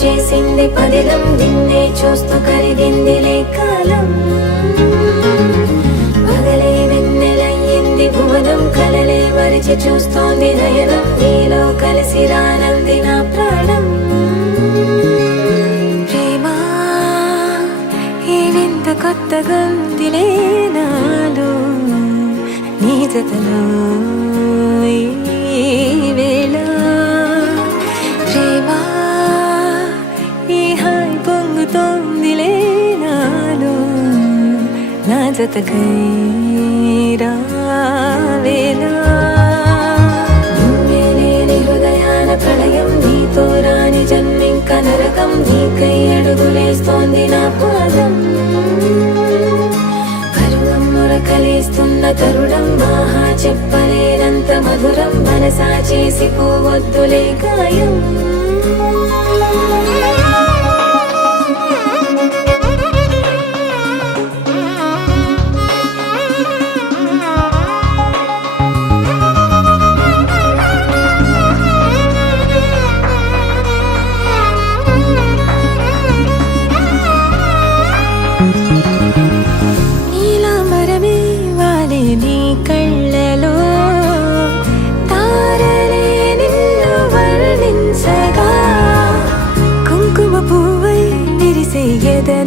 చేసింది పదిలం నిన్నే చూస్తూ కరిగిందిలే కాలం పగలే వెన్నెలయ్యింది భువనం కలలే మరిచి చూస్తోంది నయనం నీలో కలిసి రానంది నా ప్రాణం ప్రేమా ఈ వింత కొత్తగా ఉందిలే నాలో నీ జతలో ఈ వేళ ప్రేమా పొంగుతోందిలే నాలో నా జతకై రావేలా నువ్వే లేని హృదయాల ప్రళయం నీతో రాని జన్మింక నరకం నీకై అడుగులేస్తోంది నా పాదం పరువం మురకలేస్తున్న తరుణం ఆహా చెప్పలేనంత మధురం మనసా చేసి పోవద్దులే గాయం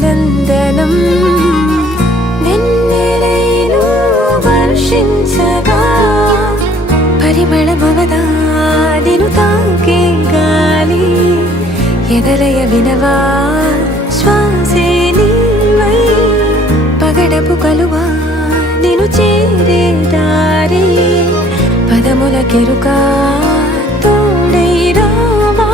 నందనం వెన్నెలైను వర్షించగా పరిమళమవదా నిను తాకే గాలి ఎదలయ వినవా శ్వాసే నీవై పగడపు కలువా నిను చేరే దారి పదముల కెరుకా తోడై రావా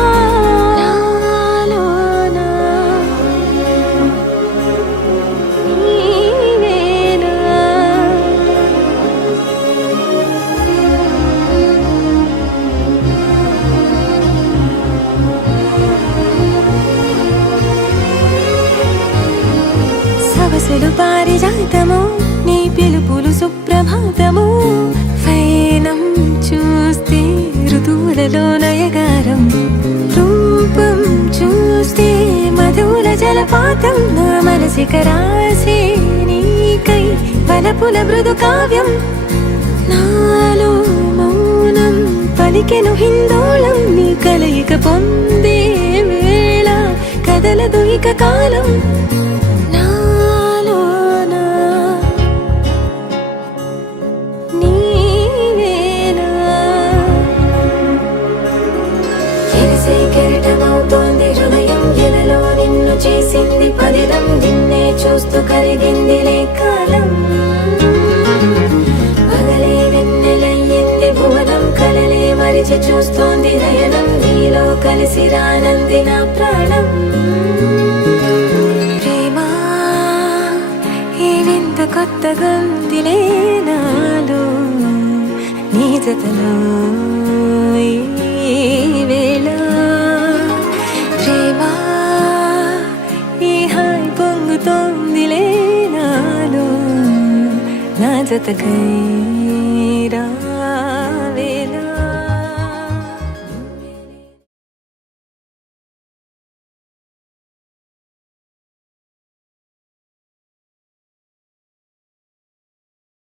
సవసులు పారిజాతము నీ పిలుపులు సుప్రభాతము ఫైనం చూస్తే ఋతువులలో నయగారం రూపం చూస్తే మధుర జలపాతం నా మనసిక రాసే నీకై వలపుల మృదు కావ్యం నాలో మౌనం పలికెను హిందోళం నీ కలయిక పొందే వేళ కదలదు ఇక కాలం చేసింది పదిలం నిన్నే చూస్తూ కరిగిందిలే కాలం పగలే వెన్నెలయ్యింది భువనం కలలే మరిచి చూస్తోంది నయనం నీలో కలిసి రానంది నా ప్రాణం ప్రేమా ఈ వింత కొత్తగా ఉందిలే నాలో నీ జతలో ఈ వేళ ప్రేమా పొంగుతోందిలే నాలో నా జతకై రా